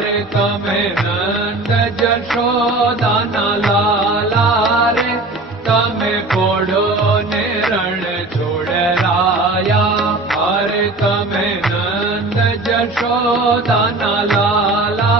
द्वारका में नंद जशोदा न लाला रे। तमे कोडो ने रण छोड़राया अरे तमे नंद जशोदा न लाला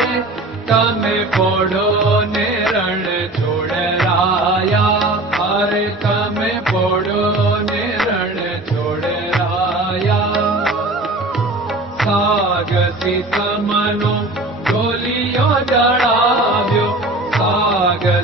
रे। तमे कोडो ने रण छोड़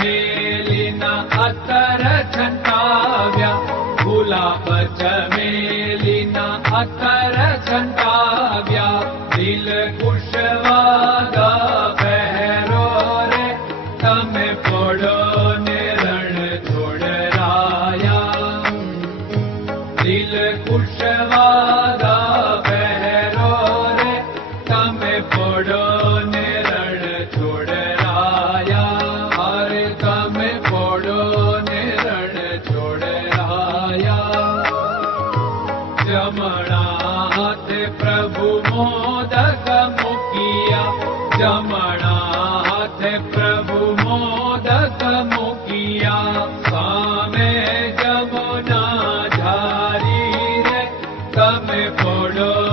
मेलिना अतर अर गुलाब च मेलिना अतर चण्डा me follow.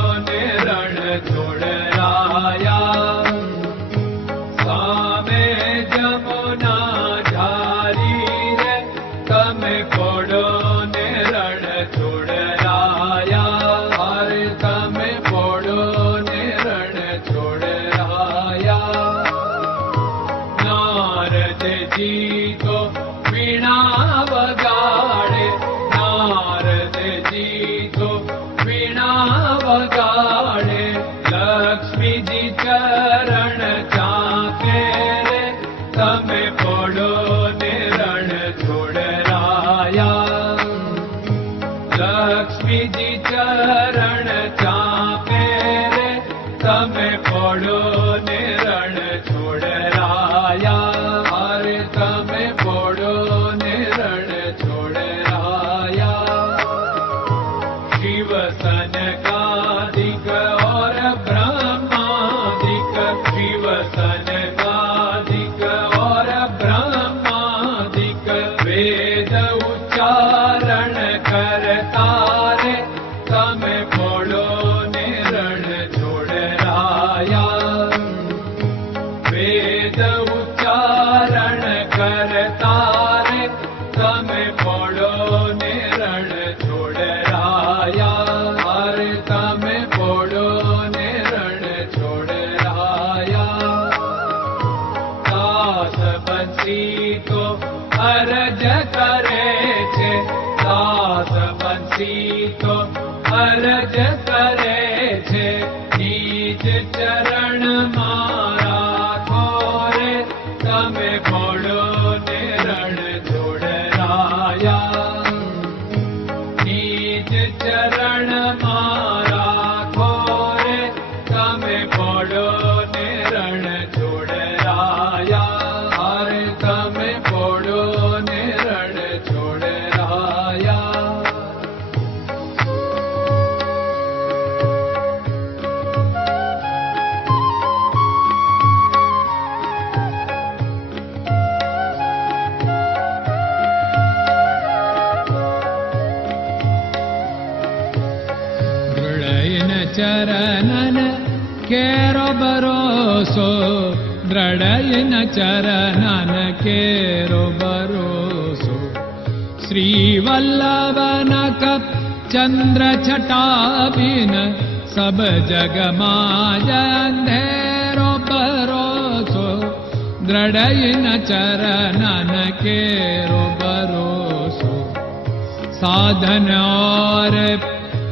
मे पडो निर्ण छोडराया। तमे पडो निर्ण छोडराया। शिवसन का कर ब्रह्माधवसन उच्चारण कर बडो ने रणोडा हरे तमे पडो ने रणोडा सा बीतो हर जरे सा बीतो हरजकरे चरणन केरो भरोसो दृढयन चरणन केरो भरोसो श्रीवल्लभ चन्द्र छटाबिन सब जगमाजेरो भरोसो दृढयन चरणन केरो भरोसो साधन और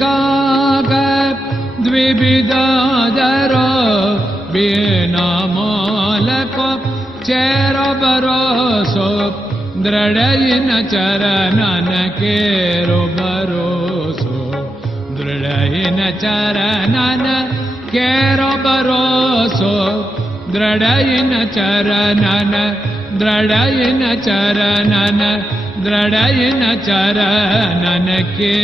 का द्विविदादर बेना मालक चेर बरोसो दृढयिन चरणन केरो बरोसो दृढयिन चरणन केरो बरोसो दृढयिन चरणन दृढयिन चरणन दृढयिन चरणन के